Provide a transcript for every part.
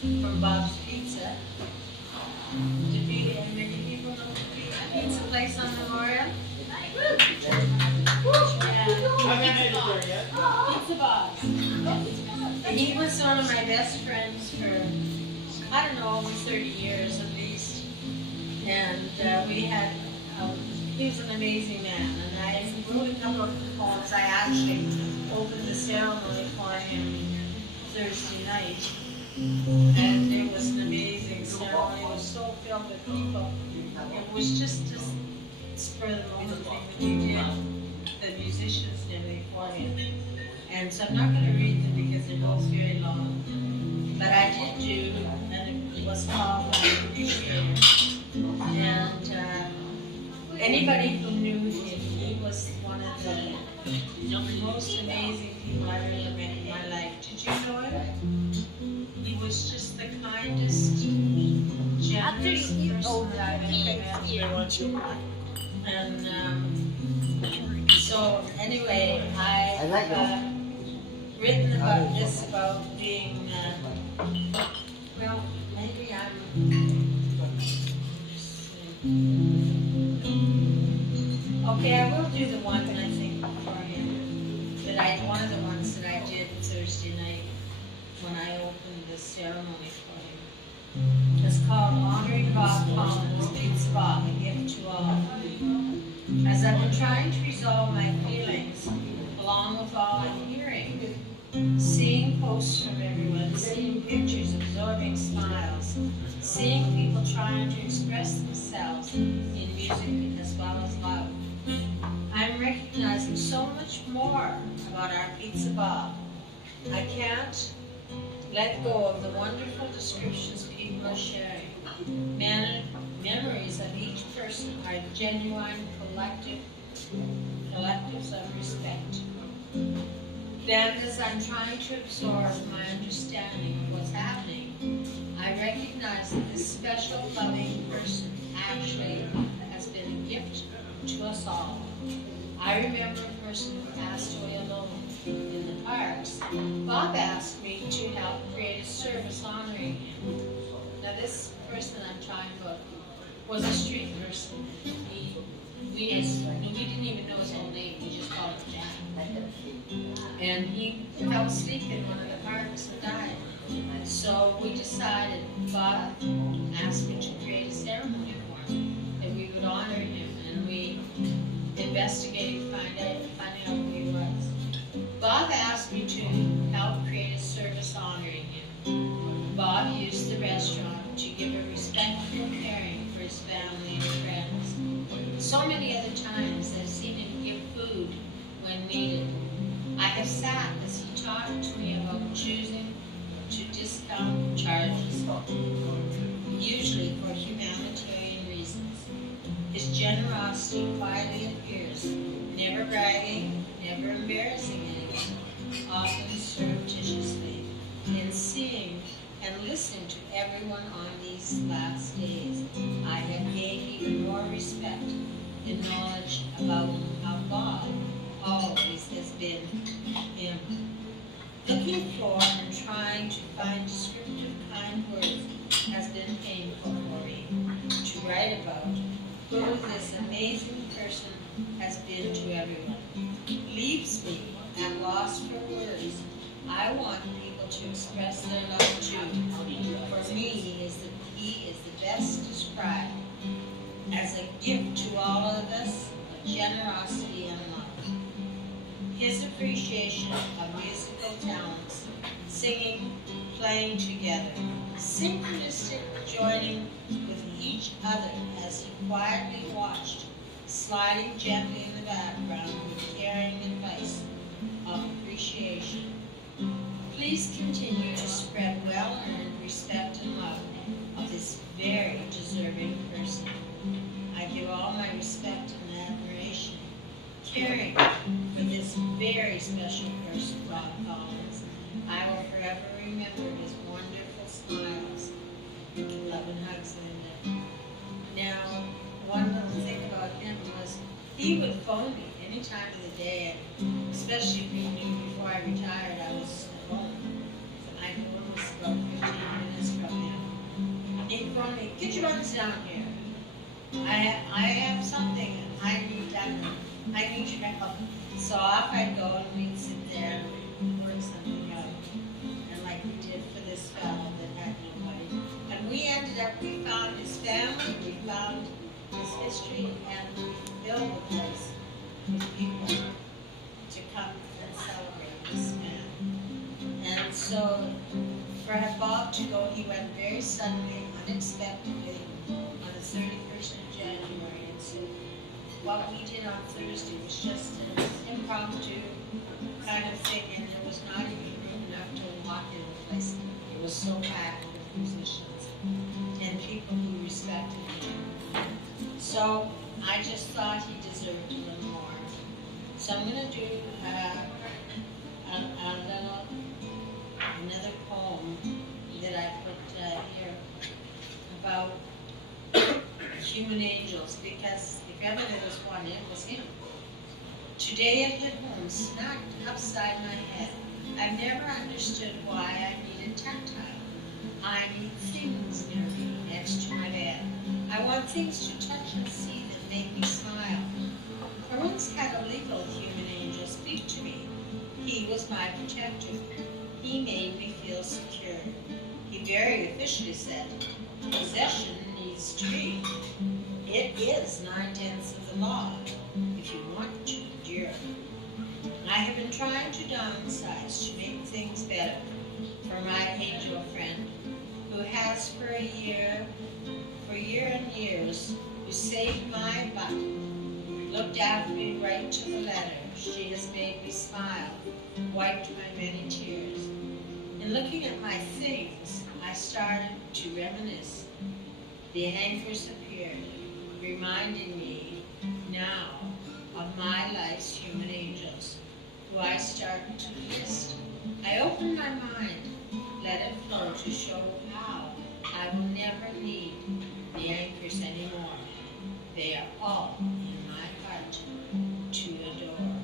from Bob's Pizza. And many people know the pizza place on Memorial. Pizza Bob's. And he was one of my best friends for, I don't know, over 30 years at least. And we had, he was an amazing man. And I wrote a couple of poems. I actually opened the ceremony for him Thursday night. And it was an amazing ceremony. It was so filled with people. It was just a spur of the moment thing that we did, the musicians and everything for him. And so I'm not going to read them because they're both very long. But I did do, and it was called Appreciator. And anybody who knew him, he was one of the most amazing people I ever met in my life. Did you know him? He was just the kindest, generous person I've ever met. And so anyway, I've written about this, about being, well, maybe okay, I will do the one that I think for him, one of the ones that I did Thursday night when I opened the ceremony for him. It's called Honoring Bob Collins, Pizza Bob, a gift to all. As I've been trying to resolve my feelings, along with all I'm hearing, seeing posts from everyone, seeing pictures, absorbing smiles, seeing people trying to express themselves in music as well as love, I'm recognizing so much more about our Pizza Bob. I can't let go of the wonderful descriptions people are sharing. Memories of each person are genuine collectives of respect. Then, as I'm trying to absorb my understanding of what's happening, I recognize that this special, loving person actually has been a gift to us all. I remember a person who passed away alone in the parks. Bob asked me to help create a service honoring him. Now, this person I'm talking about was a street person. We didn't even know his whole name. We just called him Jack. And he fell asleep in one of the parks and died. So we decided, Bob asked me to create a ceremony for him, that we would honor him. And we investigated, finding out who he was. Bob asked me to help create a service honoring him. Bob used the restaurant to give a respectful caring for his family and friends. So many other times I've seen him give food when needed. I have sat as he talked to me about choosing to discount charges, usually for humanitarian reasons. His generosity quietly appears, never bragging, never embarrassing anyone, often surreptitiously. In seeing and listening to everyone on these last days, I have gained even more respect and knowledge about how God always has been him. Looking for and trying to find descriptive kind words has been painful for me. To write about who this amazing person has been to everyone leaves me at loss for words. I want people to express their love too. For me, he is the best described as a gift to all of us, generosity and love. His appreciation of musical talents, singing, playing together, synchronistic joining with each other as he quietly watched, sliding gently in the background with caring advice of appreciation. Please continue to spread well-earned respect and love of this very deserving person. I give all my respect and admiration, caring for this very special person, Bob Collins. I will forever remember his wonderful smiles. Love and hugs, Linda. Now, one little thing about him was he would phone me any time of the day, especially if he knew before I retired I was at home. My phone was about 15 minutes phoned me, get your buttons down here. I have something I need done. I need your help. So off I'd go and we'd sit there and work something out. And like we did for this fellow that had nobody. And we ended up, we found his family, we found his history, and we built a place with people to come and celebrate this man. And so for Bob to go, he went very suddenly, unexpectedly, on the 31st of January. And so what we did on Thursday was just an impromptu kind of thing, and there was not even room enough to walk in the place. It was so packed with musicians and people who respected him. So I just thought he deserved a little more. So I'm going to do another poem that I put here about human angels, because if ever there was one, it was him. Today it hit home, smacked upside my head. I've never understood why I needed tactile. I need things near me, next to my bed. I want things to touch and see that make me smile. I once had a legal human angel speak to me. He was my protector. He made me feel secure. He very officially said, possession needs to be. It is 9/10 of the law, if you want to endure. I have been trying to downsize to make things better for my angel friend, who has for year and years, who saved my butt, looked after me right to the letter. She has made me smile, wiped my many tears. In looking at my things, I started to reminisce. The anchors appeared, reminding me now of my life's human angels, who I started to list. I opened my mind, let it flow to show how I will never need the anchors anymore. They are all in my heart to adore.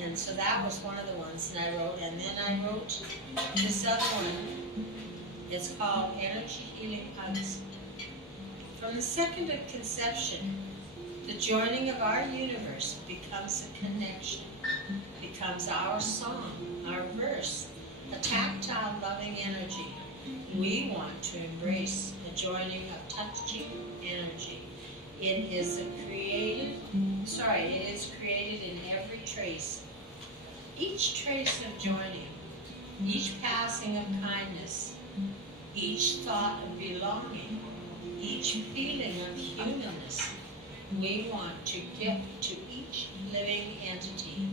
And so that was one of the ones that I wrote. And then I wrote this other one. It's called Energy Healing Hugs. From the second of conception, the joining of our universe becomes a connection, becomes our song, our verse, a tactile loving energy. We want to embrace the joining of touching energy. It is created in every trace. Each trace of joining, each passing of kindness, each thought of belonging, each feeling of humanness, we want to give to each living entity.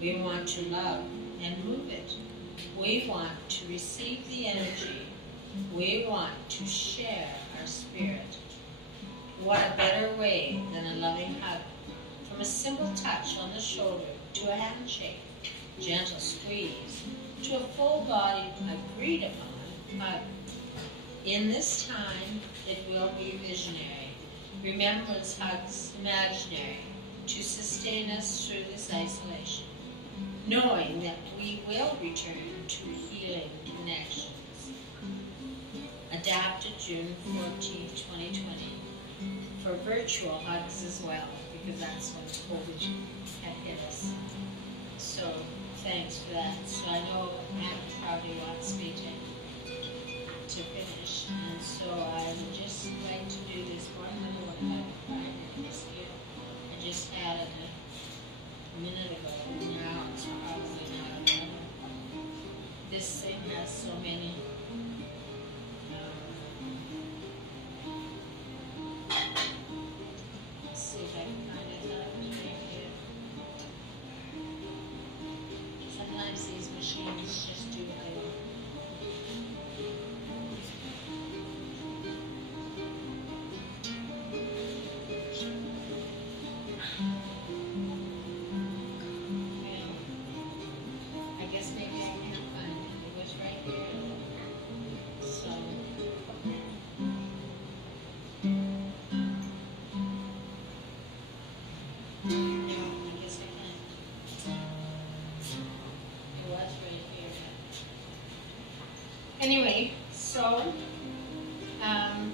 We want to love and move it. We want to receive the energy. We want to share our spirit. What a better way than a loving hug. From a simple touch on the shoulder to a handshake, gentle squeeze, to a full-bodied, agreed upon hug. In this time, it will be visionary. Remembrance hugs imaginary to sustain us through this isolation, knowing that we will return to healing connections. Adapted June 14, 2020, for virtual hugs as well, because that's when COVID had hit us. So thanks for that. So I know Matt probably wants me to finish, and so I would just like to do this one little one. I just added it a minute ago. Now it's probably not another. This thing has so many. Let's see if I can find it. Right here. Sometimes these machines just do what they want. I guess maybe I can't find it. It was right here. So. No, I guess I can't. It was right here. Anyway, so Um,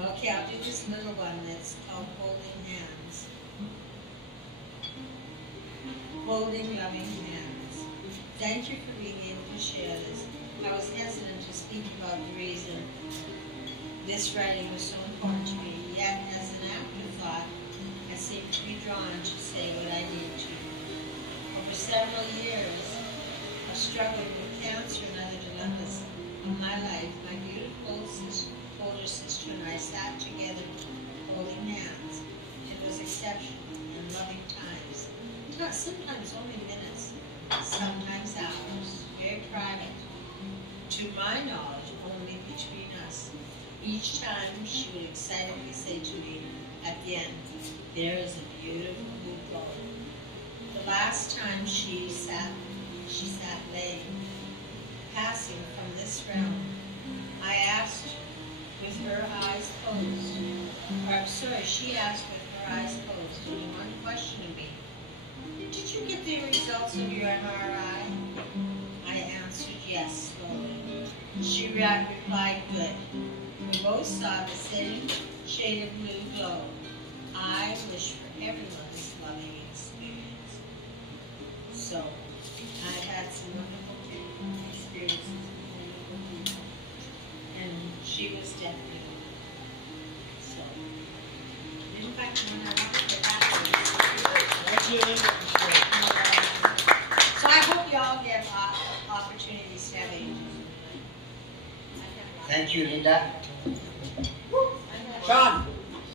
Okay, I'll do this little one that's called Holding Hands. Holding loving hands. Thank you for being able to share this. I was hesitant to speak about the reason this writing was so important to me, yet as an afterthought, I seem to be drawn to say what I need to. Over several years of struggling with cancer and other dilemmas in my life, my beautiful older sister and I sat together holding hands. It was exceptional and loving times. Not sometimes only minutes, sometimes hours, very private. To my knowledge, only between us. Each time she would excitedly say to me at the end, "There is a beautiful blue glow." The last time she sat laying, passing from this realm. I asked with her eyes closed, she asked with her eyes closed, only one question to me. "Did you get the results of your MRI?" I answered yes, slowly. She replied, "Good." We both saw the same shade of blue glow. I wish for everyone's loving experience. So, I had some wonderful experiences with wonderful people. And she was definitely one. So, in fact, when I wanted to so I hope you all get opportunities to have angels. Thank you, Linda. Sean.